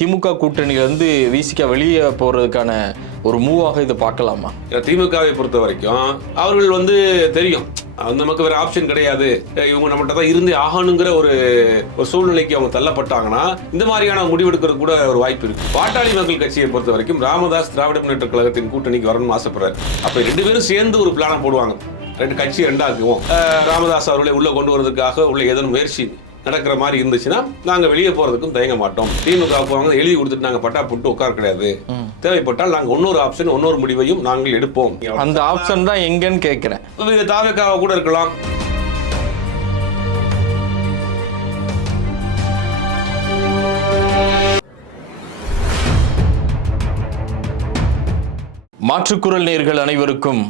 திமுக கூட்டணியிலேருந்து விசிக வெளியே போகிறதுக்கான ஒரு மூவாக இதை பார்க்கலாமா? திமுகவை பொறுத்த வரைக்கும் அவர்கள் வந்து தெரியும். நமக்கு வேற ஆப்ஷன் கிடையாது. இவங்க நம்மகிட்ட தான் இருந்து ஆகணுங்கிற ஒரு ஒரு சூழ்நிலைக்கு அவங்க தள்ளப்பட்டாங்கன்னா இந்த மாதிரியான முடிவெடுக்கிறது கூட ஒரு வாய்ப்பு இருக்கு. பாட்டாளி மக்கள் கட்சியை பொறுத்த வரைக்கும் ராமதாஸ் திராவிட முன்னேற்ற கழகத்தின் கூட்டணிக்கு வரணும்னு ஆசைப்படுறாரு. அப்ப ரெண்டு பேரும் சேர்ந்து ஒரு பிளானை போடுவாங்க. ரெண்டு கட்சி ரெண்டாக்குவோம் ராமதாஸ் அவர்களை உள்ள கொண்டு வரதுக்காக உள்ள ஏதோ முயற்சி நடக்கிற மாதிரி இருந்துச்சுன்னா நாங்க வெளியே போறதுக்கும் தயங்க மாட்டோம். திமுக போவாங்க எழுதி கொடுத்துட்டு நாங்க பட்டா போட்டு உட்கார கிடையாது. தேவைப்பட்டால் நாங்க இன்னொரு ஆப்ஷன் இன்னொரு முடிவையும் நாங்கள் எடுப்போம். அந்த ஆப்ஷன் தான் எங்கன்னு கேட்குறேன் இது கூட இருக்கலாம். மாற்றுக்குரல் நேர்கள் அனைவருக்கும்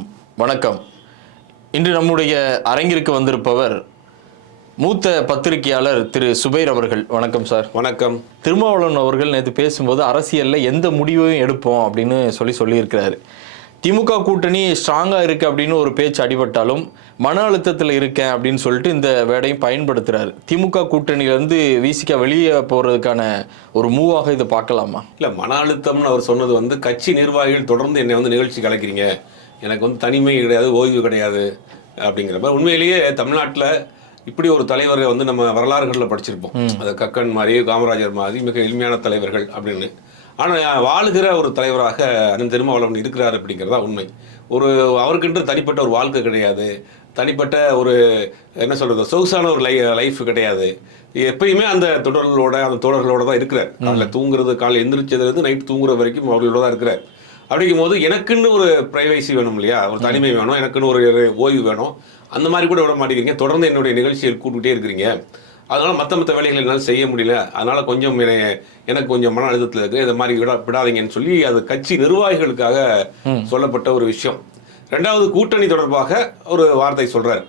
வணக்கம். இன்று நம்முடைய அரங்கிற்கு வந்திருப்பவர் மூத்த பத்திரிகையாளர் திரு சுபைர் அவர்கள் வணக்கம் சார். வணக்கம். திருமாவளவன் அவர்கள் நேற்று பேசும்போது அரசியலில் எந்த முடிவையும் எடுப்போம் அப்படின்னு சொல்லி சொல்லியிருக்கிறாரு. திமுக கூட்டணி ஸ்ட்ராங்காக இருக்குது அப்படின்னு ஒரு பேச்சு அடிபட்டாலும் மன அழுத்தத்தில் இருக்கேன் அப்படின்னு சொல்லிட்டு இந்த வேடையும் பயன்படுத்துகிறாரு திமுக கூட்டணியிலேருந்து விசிக வெளியே போகிறதுக்கான ஒரு மூவாக இதை பார்க்கலாமா? இல்ல மன அழுத்தம்னு அவர் சொன்னது வந்து கட்சி நிர்வாகிகள் தொடர்ந்து என்னை வந்து நிகழ்ச்சி கலைக்கிறீங்க. எனக்கு வந்து தனிமை கிடையாது ஓய்வு கிடையாது அப்படிங்கிற மாதிரி. உண்மையிலேயே தமிழ்நாட்டில் இப்படி ஒரு தலைவரை வந்து நம்ம வரலாறுகளில் படிச்சிருப்போம். அது கக்கன் மாதிரி காமராஜர் மாதிரி மிக எளிமையான தலைவர்கள் அப்படின்னு. ஆனால் வாழுகிற ஒரு தலைவராக அண்ணன் திருமாவளவன் இருக்கிறார் அப்படிங்கிறதா உண்மை. ஒரு அவருக்கென்று தனிப்பட்ட ஒரு வாழ்க்கை கிடையாது. தனிப்பட்ட ஒரு என்ன சொல்றது சொகுசான ஒரு லை லைஃப் கிடையாது. எப்பயுமே அந்த தொடர்களோட அந்த தோழர்களோட தான் இருக்கிறார். காலையில் தூங்குறது காலையில் எந்திரிச்சதுலேருந்து நைட் தூங்குற வரைக்கும் அவர்களோட தான் இருக்கிறார். அப்படிங்கும் போது எனக்குன்னு ஒரு பிரைவசி வேணும் இல்லையா? ஒரு தனிமை வேணும். எனக்குன்னு ஒரு ஓய்வு வேணும். அந்த மாதிரி கூட விட மாட்டேங்கிறீங்க. தொடர்ந்து என்னுடைய நிகழ்ச்சிகள் கூப்பிட்டே இருக்கிறீங்க. அதனால மற்ற மற்ற வேலைகள் என்னால் செய்ய முடியல. அதனால கொஞ்சம் எனக்கு கொஞ்சம் மன அழுத்தத்தில் இருக்கு. இதை மாதிரி விடா விடாதீங்கன்னு சொல்லி அது கட்சி நிர்வாகிகளுக்காக சொல்லப்பட்ட ஒரு விஷயம். ரெண்டாவது கூட்டணி தொடர்பாக ஒரு வார்த்தை சொல்றாரு.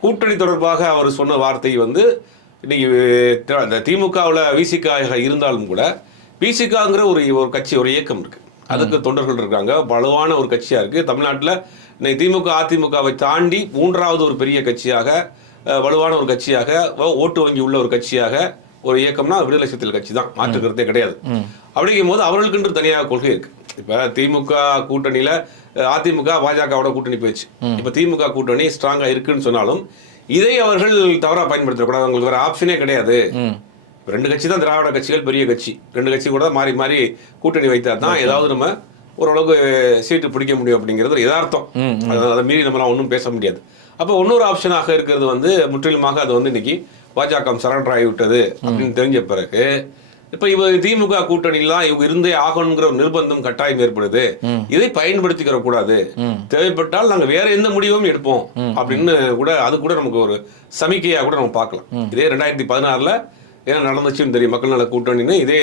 கூட்டணி தொடர்பாக அவர் சொன்ன வார்த்தை வந்து இன்னைக்கு இந்த திமுகவில் விசிகாக இருந்தாலும் கூட விசிகாங்கிற ஒரு ஒரு கட்சி ஒரு இயக்கம் இருக்கு. அதுக்கு தொண்டர்கள் இருக்காங்க. வலுவான ஒரு கட்சியா இருக்கு. தமிழ்நாட்டில் இன்னைக்கு திமுக அதிமுகவை தாண்டி மூன்றாவது ஒரு பெரிய கட்சியாக வலுவான ஒரு கட்சியாக ஓட்டு வங்கி உள்ள ஒரு கட்சியாக ஒரு இயக்கம்னா விடுதலை சிறுத்தைகள் கட்சி தான். மாற்று கருத்தே கிடையாது. அப்படிங்கும் போது அவர்களுக்கென்று தனியாக கொள்கை இருக்கு. இப்ப திமுக கூட்டணியில அதிமுக பாஜகவோட கூட்டணி போயிடுச்சு. இப்ப திமுக கூட்டணி ஸ்ட்ராங்கா இருக்குன்னு சொன்னாலும் இதை அவர்கள் தவறா பயன்படுத்தக்கூடாது. அவங்களுக்கு வேற ஆப்ஷனே கிடையாது. ரெண்டு கட்சி தான் திராவிட கட்சிகள் பெரிய கட்சி. ரெண்டு கட்சி கூட மாறி மாறி கூட்டணி வைத்தா தான் ஏதாவது நம்ம ஓரளவுக்கு சீட்டு பிடிக்க முடியும் அப்படிங்கிறது யதார்த்தம். அதை- மீறி நம்மளாம் ஒன்றும் பேச முடியாது. அப்போ இன்னொரு ஆப்ஷனாக இருக்கிறது வந்து முற்றிலுமாக அது வந்து இன்னைக்கு பாஜக சரண்டர் ஆகிவிட்டது அப்படின்னு தெரிஞ்ச பிறகு இப்ப இவ திமுக கூட்டணிலாம் இவங்க இருந்தே ஆகணுங்கிற ஒரு நிர்பந்தம் கட்டாயம் ஏற்படுது. இதை பயன்படுத்திக்கிற கூடாது. தேவைப்பட்டால் நாங்க வேற எந்த முடிவும் எடுப்போம் அப்படின்னு கூட அது கூட நமக்கு ஒரு சமிக்கையா கூட நம்ம பார்க்கலாம். இதே ரெண்டாயிரத்தி பதினாறுல என்ன நடந்துச்சுன்னு தெரியும். மக்கள் நல கூட்டணின்னு இதே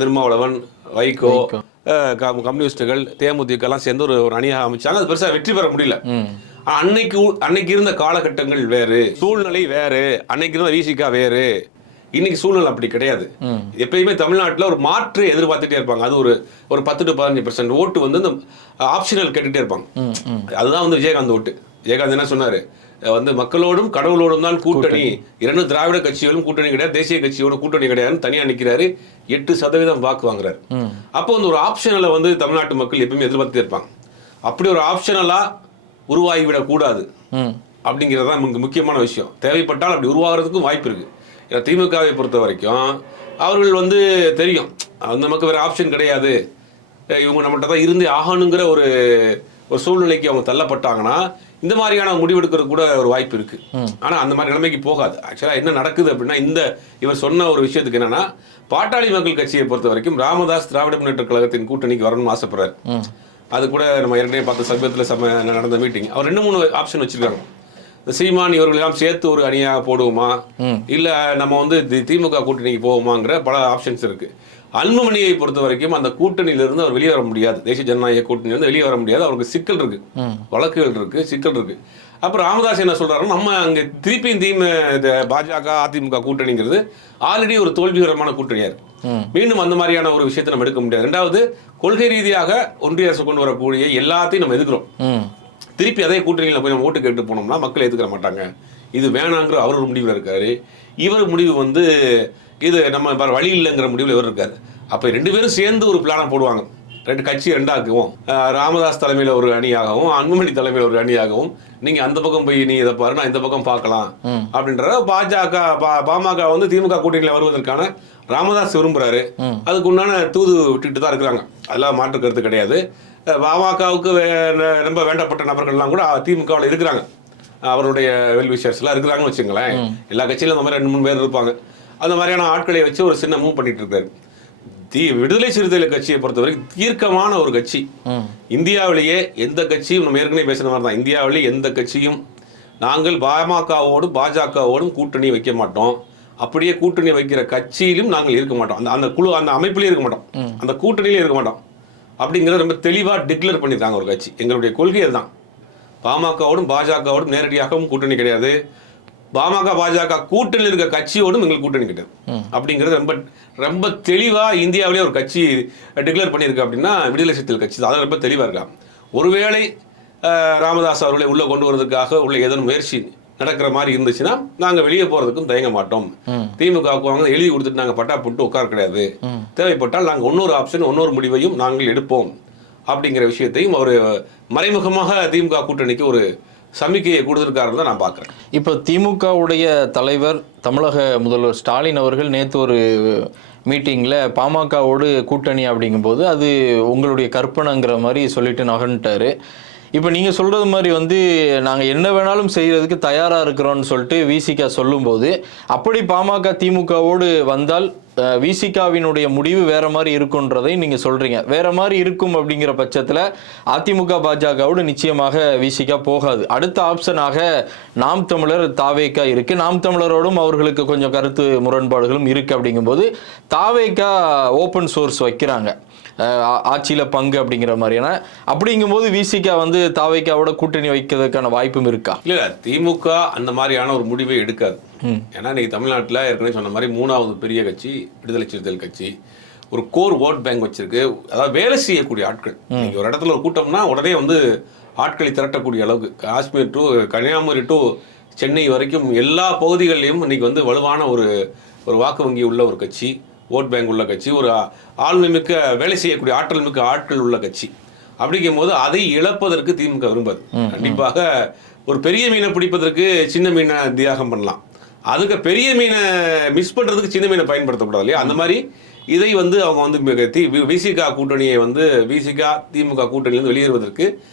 திருமாவளவன் வைகோ கம்யூனிஸ்டுகள் தேமுதிக எல்லாம் சேர்ந்து ஒரு ஒரு அணியாக அமைச்சாங்க. அது பெருசா வெற்றி பெற முடியல. அன்னைக்கு அன்னைக்கு இருந்த காலகட்டங்கள் வேறு. சூழ்நிலை வேறு. அன்னைக்கு இருந்த வீசிக்கா வேறு. இன்னைக்கு சூழ்நிலை அப்படி கிடையாது. எப்பயுமே தமிழ்நாட்டுல ஒரு மாற்று எதிர்பார்த்துட்டே இருப்பாங்க. அது ஒரு ஒரு பத்து டு பதினஞ்சு பெர்சன்ட் ஓட்டு வந்து இந்த ஆப்ஷனல் கேட்டுட்டே இருப்பாங்க. அதுதான் வந்து விஜயகாந்த் ஓட்டு. விஜயகாந்த் என்ன சொன்னாரு? வந்து மக்களோடும் கடவுளோடும் தான் கூட்டணி. இரண்டு திராவிட கட்சிகளும் கூட்டணி கிடையாது தேசிய கட்சியோட கூட்டணி கிடையாதுன்னு தனியா நிக்கிறாரு. எட்டு சதவீதம் வாக்கு வாங்குறாரு. அப்போ வந்து ஒரு ஆப்ஷனலை வந்து தமிழ்நாட்டு மக்கள் எப்பயுமே எதிர்பார்த்துட்டே இருப்பாங்க. அப்படி ஒரு ஆப்ஷனலா உருவாகிவிடக் கூடாது ம். அப்படிங்கிறது தான் நமக்கு முக்கியமான விஷயம். தேவைப்பட்டால் அப்படி உருவாகிறதுக்கும் வாய்ப்பு இருக்கு. ஏன்னா திமுகவை பொறுத்த வரைக்கும் அவர்கள் வந்து தெரியும். அது நமக்கு வேற ஆப்ஷன் கிடையாது. இவங்க நம்மகிட்ட தான் இருந்தே ஆகணுங்கிற ஒரு ஒரு சூழ்நிலைக்கு அவங்க தள்ளப்பட்டாங்கன்னா இந்த மாதிரியான முடிவெடுக்கிறது கூட ஒரு வாய்ப்பு இருக்கு. ஆனா அந்த மாதிரி நிலைமைக்கு போகாது. ஆக்சுவலா என்ன நடக்குது அப்படின்னா இந்த இவர் சொன்ன ஒரு விஷயத்துக்கு என்னன்னா பாட்டாளி மக்கள் கட்சியை பொறுத்த வரைக்கும் ராமதாஸ் திராவிட முன்னேற்ற கழகத்தின் கூட்டணிக்கு வரணும்னு ஆசைப்படுறாரு. அது கூட நம்ம ஏற்கனவே பார்த்த சமீபத்தில் சம நடந்த மீட்டிங் அவர் ரெண்டு மூணு ஆப்ஷன் வச்சிருக்காங்க. இந்த சீமான் இவர்களெல்லாம் சேர்த்து ஒரு அணியாக போடுவோமா? இல்ல நம்ம வந்து திமுக கூட்டணிக்கு போவோமாங்கிற பல ஆப்ஷன்ஸ் இருக்கு. அன்புமணியை பொறுத்த வரைக்கும் அந்த கூட்டணியிலிருந்து அவர் வெளியே வர முடியாது. தேசிய ஜனநாயக கூட்டணியிலிருந்து வெளியே வர முடியாது. அவருக்கு சிக்கல் இருக்கு. வழக்குகள் இருக்கு சிக்கல் இருக்கு. அப்ப ராமதாஸ் என்ன சொல்றாருன்னா நம்ம அங்க திருப்பியும் தீம இந்த பாஜக அதிமுக கூட்டணிங்கிறது ஆல்ரெடி ஒரு தோல்விகரமான கூட்டணியா இருக்கு. மீண்டும் அந்த மாதிரியான ஒரு விஷயத்தை நம்ம எடுக்க முடியாது. ரெண்டாவது கொள்கை ரீதியாக ஒன்றிய அரசு கொண்டு வரக்கூடிய எல்லாத்தையும் நம்ம எதுக்குறோம் திருப்பி அதே கூட்டணியில் போய் நம்ம ஓட்டு கேட்டு போனோம்னா மக்கள் ஏற்றுக்கிற மாட்டாங்க. இது வேணாங்கிற அவர் ஒரு முடிவில் இருக்காரு. இவர் முடிவு வந்து இது நம்ம வேற வழி இல்லைங்கிற முடிவில் இவர் இருக்காரு. அப்போ ரெண்டு பேரும் சேர்ந்து ஒரு பிளானை போடுவாங்க. ரெண்டு கட்சி ரெண்டாக்குவோம். ராமதாஸ் தலைமையில் ஒரு அணியாகவும் அன்புமணி தலைமையில் ஒரு அணியாகவும் நீங்கள் அந்த பக்கம் போய் நீ இதை பாரு நான் இந்த பக்கம் பார்க்கலாம். அப்படின்ற பாஜக பா- பாமக வந்து திமுக கூட்டணியில் வருவதற்கான ராமதாஸ் விரும்புறாரு. அதுக்கு உண்டான தூது விட்டுட்டு தான் இருக்கிறாங்க. அதெல்லாம் மாற்று கருத்து கிடையாது. பாமகவுக்கு ரொம்ப வேண்டப்பட்ட நபர்கள்லாம் கூட திமுகவில் இருக்கிறாங்க. அவருடைய வெல் விஷர்ஸ்லாம் இருக்கிறாங்கன்னு வச்சுங்களேன். எல்லா கட்சியிலும் அந்த மாதிரி ரெண்டு மூணு பேர் இருப்பாங்க. அந்த மாதிரியான ஆட்களை வச்சு ஒரு சின்ன மூவ் பண்ணிட்டு இருக்காரு. தீ விடுதலை சிறுத்தைகள் கட்சியை பொறுத்தவரைக்கும் தீர்க்கமான ஒரு கட்சி. இந்தியாவிலேயே எந்த கட்சியும் நம்ம ஏற்கனவே பேசின மாதிரி தான். இந்தியாவிலேயே எந்த கட்சியும் நாங்கள் பாமகவோடும் பாஜகவோடும் கூட்டணி வைக்க மாட்டோம். அப்படியே கூட்டணி வைக்கிற கட்சியிலும் நாங்கள் இருக்க மாட்டோம். அந்த அந்த குழு அந்த அமைப்பிலையும் இருக்க மாட்டோம். அந்த கூட்டணியிலும் இருக்க மாட்டோம். அப்படிங்கிறத ரொம்ப தெளிவாக டிக்ளேர் பண்ணியிருக்காங்க ஒரு கட்சி. எங்களுடைய கொள்கை அதுதான் பாமகவோடும் பாஜகவோடும் நேரடியாகவும் கூட்டணி கிடையாது. பாமக பாஜக கூட்டணியில் இருக்க கட்சியோடும் எங்களுக்கு கூட்டணி கிடையாது அப்படிங்கிறது ரொம்ப ரொம்ப தெளிவா இந்தியாவிலே ஒரு கட்சி டிக்ளேர் பண்ணியிருக்கு அப்படின்னா விடுதலை சிறுத்தைகள் கட்சி தான். ரொம்ப தெளிவா இருக்காங்க ஒருவேளை ராமதாஸ் அவர்களை உள்ள கொண்டு வரதுக்காக உள்ள ஏதேனும் முயற்சி நடக்கிற மாதிரி இருந்துச்சுன்னா நாங்க வெளியே போறதுக்கும் தயங்க மாட்டோம். திமுகவுக்கு வாங்க எழுதி கொடுத்துட்டு நாங்க பட்டா போட்டு உட்கார கிடையாது. தேவைப்பட்டால் நாங்க இன்னொரு ஆப்ஷன் இன்னொரு முடிவையும் நாங்கள் எடுப்போம். அப்படிங்கிற விஷயத்தையும் அவர் மறைமுகமாக திமுக கூட்டணிக்கு ஒரு சமிக்கையை கொடுத்துருக்காருன்னு தான் நான் பார்க்குறேன். இப்போ திமுகவுடைய தலைவர் தமிழக முதல்வர் ஸ்டாலின் அவர்கள் நேற்று ஒரு மீட்டிங்கில் பாமகவோடு கூட்டணி அப்படிங்கும்போது அது உங்களுடைய கற்பனைங்கிற மாதிரி சொல்லிட்டு நகன்ட்டாரு இப்போ நீங்கள் சொல்கிறது மாதிரி வந்து நாங்கள் என்ன வேணாலும் செய்கிறதுக்கு தயாராக இருக்கிறோம்னு சொல்லிட்டு விசிகா சொல்லும்போது அப்படி பாமக திமுகவோடு வந்தால் விசிகாவினுடைய முடிவு வேற மாதிரி இருக்குன்றதை நீங்கள் சொல்கிறீங்க வேற மாதிரி இருக்கும் அப்படிங்கிற பட்சத்தில் அதிமுக பாஜகவோடு நிச்சயமாக விசிகா போகாது. அடுத்த ஆப்ஷனாக நாம் தமிழர் தாவேக்கா இருக்கு. நாம் தமிழரோடும் அவர்களுக்கு கொஞ்சம் கருத்து முரண்பாடுகளும் இருக்கு அப்படிங்கும்போது தாவேக்கா ஓப்பன் சோர்ஸ் வைக்கிறாங்க. ஆட்சியில பங்கு அப்படிங்கிற மாதிரியான அப்படிங்கும்போது விசிகா வந்து தாவேக்காவோட கூட்டணி வைக்கிறதுக்கான வாய்ப்பும் இருக்கா? இல்ல திமுக அந்த மாதிரியான ஒரு முடிவை எடுக்காது. ஏன்னா இன்னைக்கு தமிழ்நாட்டில் ஏற்கனவே சொன்ன மாதிரி மூணாவது பெரிய கட்சி விடுதலை சிறுத்தைகள் கட்சி ஒரு கோர் ஓட் பேங்க் வச்சிருக்கு. அதாவது வேலை செய்யக்கூடிய ஆட்கள். நீங்க ஒரு இடத்துல ஒரு கூட்டம்னா உடனே வந்து ஆட்களை திரட்டக்கூடிய அளவுக்கு காஷ்மீர் டு கன்னியாகுமரி டு சென்னை வரைக்கும் எல்லா பகுதிகளிலும் இன்னைக்கு வந்து வலுவான ஒரு ஒரு வாக்கு வங்கி உள்ள ஒரு கட்சி. ஓட் பேங்க் உள்ள கட்சி ஒரு ஆ- ஆளுமை மிக்க வேலை செய்யக்கூடிய ஆற்றல் மிக்க ஆட்கள் உள்ள கட்சி. அப்படிங்கும் போது அதை இழப்பதற்கு திமுக விரும்பாது. கண்டிப்பாக ஒரு பெரிய மீனை பிடிப்பதற்கு சின்ன மீனை தியாகம் பண்ணலாம். அதுக்கு பெரிய மீனை மிஸ் பண்றதுக்கு சின்ன மீனை பயன்படுத்தக்கூடாது இல்லையா? அந்த மாதிரி இதை வந்து அவங்க வந்து தி விசிகா கூட்டணியை வந்து விசிகா திமுக கூட்டணியிலிருந்து வெளியேறுவதற்கு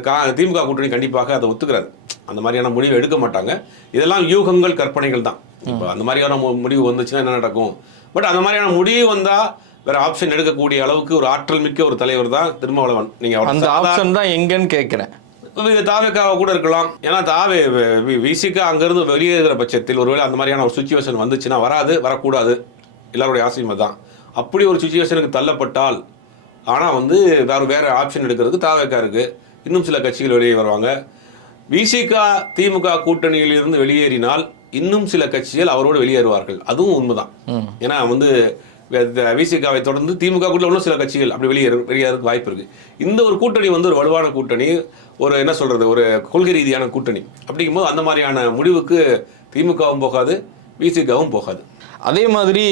கா திமுக கூட்டணி கண்டிப்பாக அதை ஒத்துக்கிறாரு அந்த மாதிரியான முடிவு எடுக்க மாட்டாங்க. இதெல்லாம் யூகங்கள் கற்பனைகள் தான். இப்போ அந்த மாதிரியான முடிவு வந்துச்சுன்னா என்ன நடக்கும்? பட் அந்த மாதிரியான முடிவு வந்தா வேற ஆப்ஷன் எடுக்கக்கூடிய அளவுக்கு ஒரு ஆற்றல் மிக்க ஒரு தலைவர் தான் திருமாவளவன். நீங்க அவரை அந்த ஆப்ஷன் தான் எங்கன்னு கேட்குறேன். இது தாவேக்காக கூட இருக்கலாம். ஏன்னா தாவே விசிக்கா அங்கிருந்து வெளியேறுகிற பட்சத்தில் ஒருவேளை அந்த மாதிரியான ஒரு சுச்சுவேஷன் வந்துச்சுன்னா வராது வரக்கூடாது. எல்லாருடைய ஆசையும் தான் அப்படி ஒரு சுச்சுவேஷனுக்கு தள்ளப்பட்டால் ஆனால் வந்து வேற வேற ஆப்ஷன் எடுக்கிறதுக்கு தாவேக்கா இருக்கு. இன்னும் சில கட்சிகள் வெளியே வருவாங்க. விசிகா திமுக கூட்டணியில் இருந்து வெளியேறினால் இன்னும் சில கட்சிகள் அவரோடு வெளியேறுவார்கள். அதுவும் உண்மைதான். ஏன்னா வந்து விசிகாவை தொடர்ந்து திமுக கூட இன்னும் சில கட்சிகள் அப்படி வெளியேற வெளியேறதுக்கு வாய்ப்பு இருக்கு. இந்த ஒரு கூட்டணி வந்து ஒரு வலுவான கூட்டணி ஒரு என்ன சொல்றது ஒரு கொள்கை ரீதியான கூட்டணி அப்படிங்கும்போது அந்த மாதிரியான முடிவுக்கு திமுகவும் போகாது விசிகாவும் போகாது. அதே மாதிரி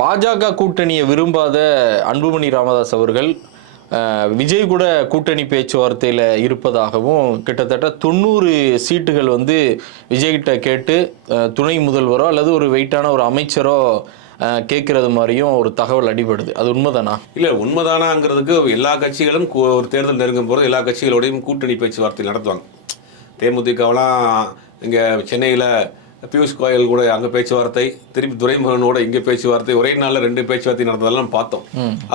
பாஜக கூட்டணியை விரும்பாத அன்புமணி ராமதாஸ் அவர்கள் விஜய் கூட கூட்டணி பேச்சுவார்த்தையில் இருப்பதாகவும் கிட்டத்தட்ட தொண்ணூறு சீட்டுகள் வந்து விஜய்கிட்ட கேட்டு துணை முதல்வரோ அல்லது ஒரு வெயிட்டான ஒரு அமைச்சரோ கேட்கறது மாதிரியும் ஒரு தகவல் அடிபடுது. அது உண்மைதானா? இல்லை உண்மைதானாங்கிறதுக்கு எல்லா கட்சிகளும் ஒரு தேர்தல் நெருங்கும் போது எல்லா கட்சிகளோடையும் கூட்டணி பேச்சுவார்த்தை நடத்துவாங்க. தேமுதிகவெலாம் இங்கே சென்னையில் பியூஷ் கோயல் கூட அங்க பேச்சுவார்த்தை திருப்பி துரைமுருகனோட இங்க பேச்சுவார்த்தை ஒரே நாள்ல ரெண்டு பேச்சுவார்த்தை நடந்ததெல்லாம் பார்த்தோம்.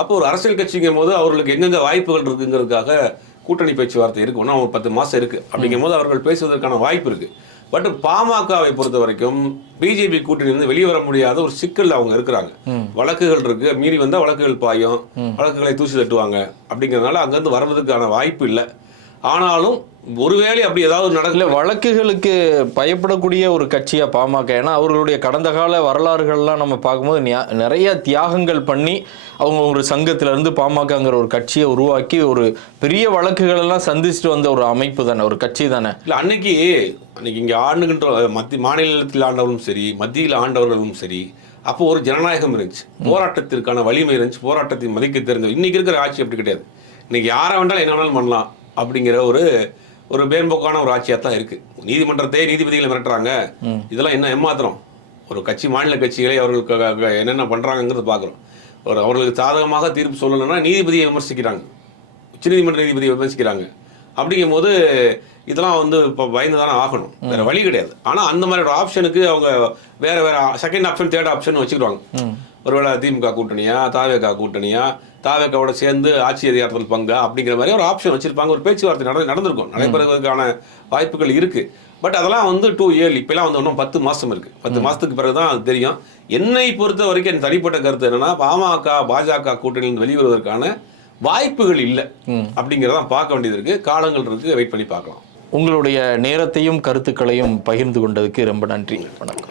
அப்போ ஒரு அரசியல் கட்சிங்கும் போது அவர்களுக்கு எங்கெங்க வாய்ப்புகள் இருக்குங்கிறதுக்காக கூட்டணி பேச்சுவார்த்தை இருக்கு. இன்னும் ஒரு பத்து மாசம் இருக்கு. அப்படிங்கும் போது அவர்கள் பேசுவதற்கான வாய்ப்பு இருக்கு. பட் பாமகவை பொறுத்த வரைக்கும் பிஜேபி கூட்டணியிலிருந்து வெளியே வர முடியாத ஒரு சிக்கல் அவங்க இருக்கிறாங்க. வழக்குகள் இருக்கு. மீறி வந்தா வழக்குகள் பாயும். வழக்குகளை தூசி தட்டுவாங்க. அப்படிங்கறதுனால அங்கிருந்து வர்றதுக்கான வாய்ப்பு இல்லை. ஆனாலும் ஒருவேளை அப்படி ஏதாவது நடக்கல வழக்குகளுக்கு பயப்படக்கூடிய ஒரு கட்சியா பாமக. ஏன்னா அவர்களுடைய கடந்த கால வரலாறுகள்லாம் நம்ம பார்க்கும்போது நியா- நிறைய தியாகங்கள் பண்ணி அவங்க ஒரு சங்கத்துல இருந்து பாமகங்கிற ஒரு கட்சியை உருவாக்கி ஒரு பெரிய வழக்குகள் எல்லாம் சந்திச்சுட்டு வந்த ஒரு அமைப்பு தானே ஒரு கட்சி தானே? இல்ல அன்னைக்கு அன்னைக்கு இங்க ஆண்டுகின்ற மத்திய மாநிலத்தில் ஆண்டவர்களும் சரி மத்தியில் ஆண்டவர்களும் சரி அப்போ ஒரு ஜனநாயகம் இருந்துச்சு. போராட்டத்திற்கான வலிமை இருந்துச்சு. போராட்டத்தை மதிக்க தெரிஞ்ச இன்னைக்கு இருக்கிற ஆட்சி அப்படி கிடையாது. இன்னைக்கு யாரை வேண்டாலும் என்ன வேணாலும் பண்ணலாம். அப்படிங்கிற ஒரு ஒரு மேம்போக்கான ஒரு ஆட்சியாக தான் இருக்கு. நீதிமன்றத்தை நீதிபதிகளை மிரட்டுறாங்க. இதெல்லாம் என்ன ஏமாத்திரம்? ஒரு கட்சி மாநில கட்சிகளை அவர்களுக்கு என்னென்ன பண்றாங்கங்கிறத பார்க்குறோம் ஒரு அவர்களுக்கு சாதகமாக தீர்ப்பு சொல்லணும்னா நீதிபதியை விமர்சிக்கிறாங்க. உச்சநீதிமன்ற நீதிபதியை விமர்சிக்கிறாங்க. அப்படிங்கும்போது இதெல்லாம் வந்து இப்போ பயந்து தானே ஆகணும் வேற வழி கிடையாது. ஆனால் அந்த மாதிரி ஒரு ஆப்ஷனுக்கு அவங்க வேற வேற செகண்ட் ஆப்ஷன் தேர்ட் ஆப்ஷன் வச்சுக்கிடுவாங்க. ஒருவேளை திமுக கூட்டணியா தாவேகா கூட்டணியா தாவேகாவோட சேர்ந்து ஆட்சி அதிகாரத்தில் பங்கா அப்படிங்கிற மாதிரி ஒரு ஆப்ஷன் வச்சிருப்பாங்க. ஒரு பேச்சுவார்த்தை நட நடந்திருக்கும். நடைபெறுவதற்கான வாய்ப்புகள் இருக்கு. பட் அதெல்லாம் வந்து டூ இயர் இப்பெல்லாம் வந்து இன்னும் பத்து மாசம் இருக்கு. பத்து மாசத்துக்கு பிறகு தான் அது தெரியும். என்னை பொறுத்த வரைக்கும் என் தனிப்பட்ட கருத்து என்னன்னா பாமக பாஜக கூட்டணியில் வெளிவருவதற்கான வாய்ப்புகள் இல்லை அப்படிங்கிறதான் பார்க்க வேண்டியது இருக்கு. காலங்கள் இருக்கு. வெயிட் பண்ணி பார்க்கலாம். உங்களுடைய நேரத்தையும் கருத்துக்களையும் பகிர்ந்து கொண்டதுக்கு ரொம்ப நன்றி. வணக்கம்.